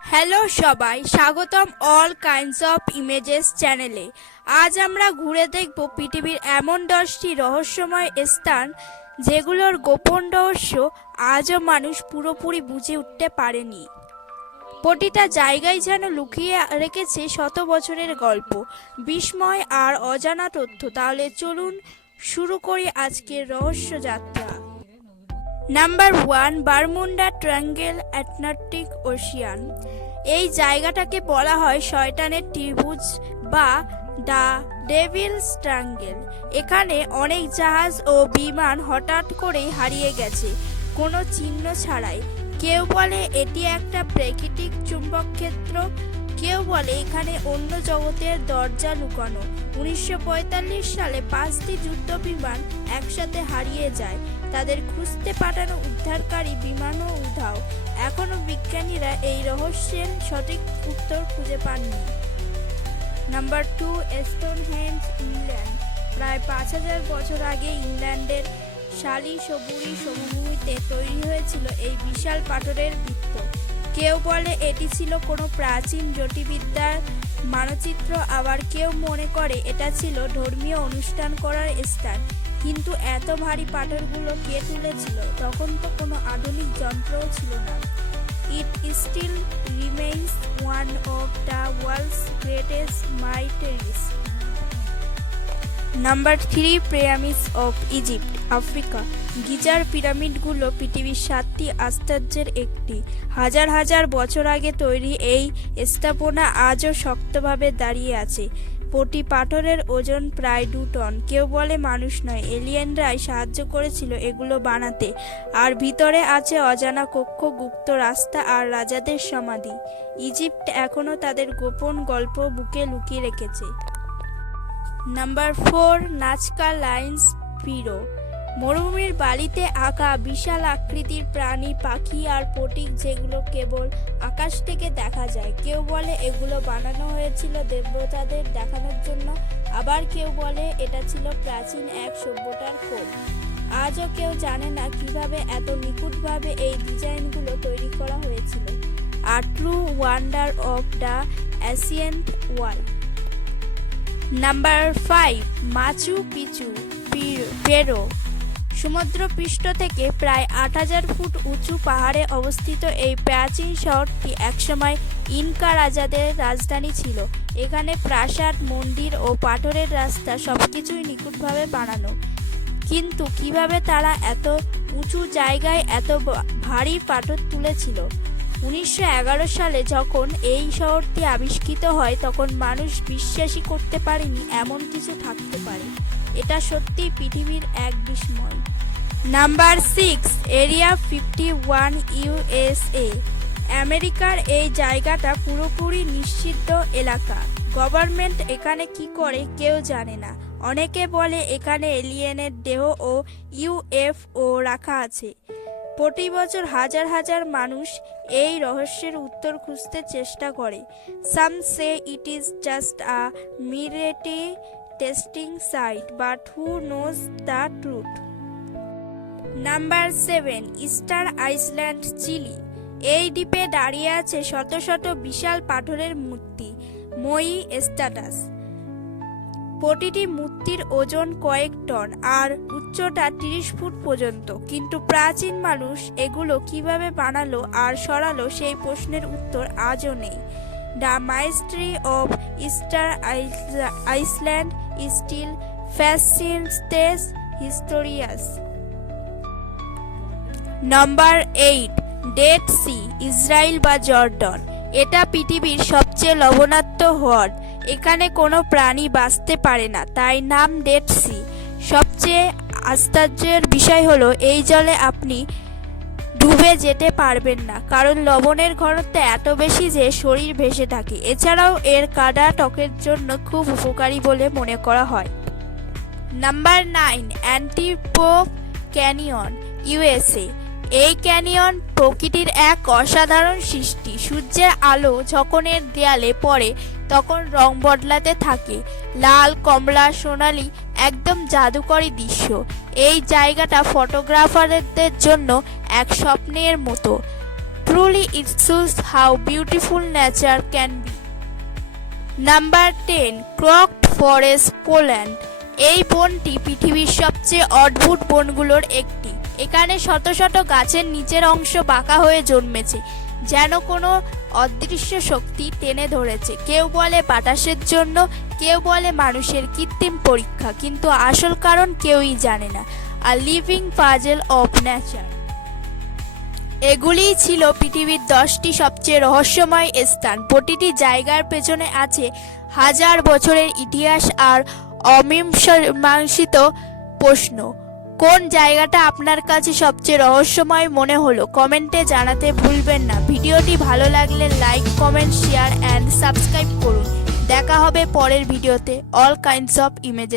Hello সবাই, স্বাগতম all kinds of images চ্যানেলে। আজ আমরা ঘুরে দেখব পৃথিবীর এমন 10টি রহস্যময় স্থান যেগুলোর গোপন রহস্য আজও মানুষ পুরোপুরি বুঝে উঠতে পারেনি। প্রতিটা জায়গায় যেন লুকিয়ে রেখেছে শত বছরের গল্প, বিস্ময় আর অজানা তথ্য। তাহলে চলুন শুরু করি আজকের রহস্য যাত্রা। Number 1, Bermuda triangle, Atlantic Ocean. এই জায়গাটাকে বলা হয় শয়তানের ত্রিভুজ বা দ্য ডেভিলস ট্রায়াঙ্গেল। এখানে অনেক জাহাজ ও বিমান হঠাৎ করেই হারিয়ে গেছে, কোনো চিহ্ন ছাড়াই। কেউ বলে এটি একটা প্রাকৃতিক চুম্বক ক্ষেত্র, কেউ বলে এখানে অন্য জগতের দরজা লুকানো। 1945 সালে 5টি যুদ্ধ বিমান একসাথে হারিয়ে যায়, তাদের খুঁজতে পাঠানো উদ্ধারকারী বিমানও উধাও। এখনও বিজ্ঞানীরা এই রহস্যের সঠিক উত্তর খুঁজে পাননি। Number 2, Stonehenge, England. প্রায় 5000 বছর আগে ইংল্যান্ডের সালিসবুরি সমভূমিতে তৈরি হয়েছিল এই বিশাল পাথরের বৃত্ত। কেউ বলে এটি ছিল কোনো প্রাচীন জ্যোতির্বিদ্যার মানচিত্র, আবার কেউ মনে করে এটা ছিল ধর্মীয় অনুষ্ঠান করার স্থান। কিন্তু এত ভারী পাথরগুলো কে তুলেছিল? তখন তো কোনো আধুনিক যন্ত্রও ছিল না। It still remains one of the world's greatest mysteries. Number 3, pyramids of Egypt, Africa. গিজার পিরামিডগুলো পৃথিবীর 7টি আশ্চর্যের একটি। হাজার হাজার বছর আগে তৈরি এই স্থাপনা আজও শক্তভাবে দাঁড়িয়ে আছে। প্রতি পাথরের ওজন প্রায় 2 টন। কেউ বলে মানুষ নয়, এলিয়েনরাই সাহায্য করেছিল এগুলো বানাতে। আর ভিতরে আছে অজানা কক্ষ, গুপ্ত রাস্তা আর রাজাদের সমাধি। ইজিপ্ট এখনও তাদের গোপন গল্প বুকে লুকিয়ে রেখেছে। Number 4, Nazca lines, পিরো। মরুভূমির বালিতে আঁকা বিশাল আকৃতির প্রাণী, পাখি আর প্রতীক যেগুলো কেবল আকাশ থেকে দেখা যায়। কেউ বলে এগুলো বানানো হয়েছিল দেবতাদের দেখানোর জন্য, আবার কেউ বলে এটা ছিল প্রাচীন এক সভ্যতার কোড। আজও কেউ জানে না কিভাবে এত নিখুঁতভাবে এই ডিজাইনগুলো তৈরি করা হয়েছিল। আর true wonder of the ancient world. Number 5, Machu Picchu, Peru. সমুদ্রপৃষ্ঠ থেকে প্রায় 8000 ফুট উঁচু পাহাড়ে অবস্থিত এই প্রাচীন শহরটি একসময় ইনকা রাজাদের রাজধানী ছিল। এখানে প্রাসাদ, মন্দির ও পাথরের রাস্তা সবকিছুই নিখুঁতভাবে বানানো। কিন্তু কিভাবে তারা এত উঁচু জায়গায় এত ভারী পাথর তুলেছিল? 1911 সালে যখন এই শহরটি আবিষ্কৃত হয় তখন মানুষ বিশ্বাসই করতে পারেনি এমন কিছু থাকতে পারে। এটা সত্যি পৃথিবীর এক বিস্ময়। Number 6, area 51, USA. আমেরিকার এই জায়গাটা পুরোপুরি নিষিদ্ধ এলাকা। গভর্নমেন্ট এখানে কি করে কেউ জানে না। অনেকে বলে এখানে এলিয়েনের দেহ ও ইউএফও রাখা আছে। প্রতি বছর হাজার হাজার মানুষ এই রহস্যের উত্তর খুঁজতে চেষ্টা করে। Some say it is just a military testing site, but who knows the truth. Number 7, Easter Island, Chile. এই দ্বীপে দাঁড়িয়ে আছে শত শত বিশাল পাথরের মূর্তি, মই স্ট্যাটাস। প্রতিটি মূর্তির ওজন কয়েক টন আর উচ্চতা 30 ফুট পর্যন্ত। কিন্তু প্রাচীন মানুষ এগুলো কিভাবে বানালো আর সরালো সেই প্রশ্নের উত্তর আজও নেই। The mystery of Easter Island still fascinates historians. Number 8, Dead Sea, Israel বা জর্ডন। এটা পৃথিবীর সবচেয়ে লবণাক্ত হ্রদ। এখানে কোনো প্রাণী বাঁচতে পারে না, তাই নাম ডেড সি। সবচেয়ে আশ্চর্যের বিষয় হলো এই জলে আপনি ডুবে যেতে পারবেন না, কারণ লবণের ঘনত্ব এত বেশি যে শরীর ভেসে থাকে। এছাড়াও এর কাদা ত্বকের জন্য খুব উপকারী বলে মনে করা হয়। Number 9, Antelope Canyon, USA. এই ক্যানিয়ন প্রকৃতির এক অসাধারণ সৃষ্টি। সূর্যের আলো যখন এর দেয়ালে পড়ে তখন রং বদলাতে থাকে, লাল, কমলা, সোনালি, একদম জাদুকরী দৃশ্য। এই জায়গাটা ফটোগ্রাফারদের জন্য এক স্বপ্নের মতো। Truly it shows how beautiful nature can be. Number 10, Crooked Forest, Poland. এই বনটি পৃথিবীর সবচেয়ে অদ্ভুত বনগুলোর একটি। এখানে শত শত গাছের নিচের অংশ বাঁকা হয়ে জন্মেছে, যেন কোনো অদৃশ্য শক্তি টেনে ধরেছে। কেউ বলে বাতাসের জন্য, কেউ বলে মানুষের কৃত্রিম পরীক্ষা, কিন্তু আসল কারণ কেউই জানে না। আ লিভিং পাজল অফ নেচার। এগুলিই ছিল পৃথিবীর 10টি সবচেয়ে রহস্যময় স্থান। প্রতিটি জায়গার পেছনে আছে হাজার বছরের ইতিহাস আর অমীমাংসিত প্রশ্ন। কোন জায়গাটা আপনার কাছে সবচেয়ে রহস্যময় মনে হলো কমেন্টে জানাতে ভুলবেন না। ভিডিওটি ভালো লাগলে like, comment, share and subscribe করুন। দেখা হবে পরের ভিডিওতে। All kinds of images.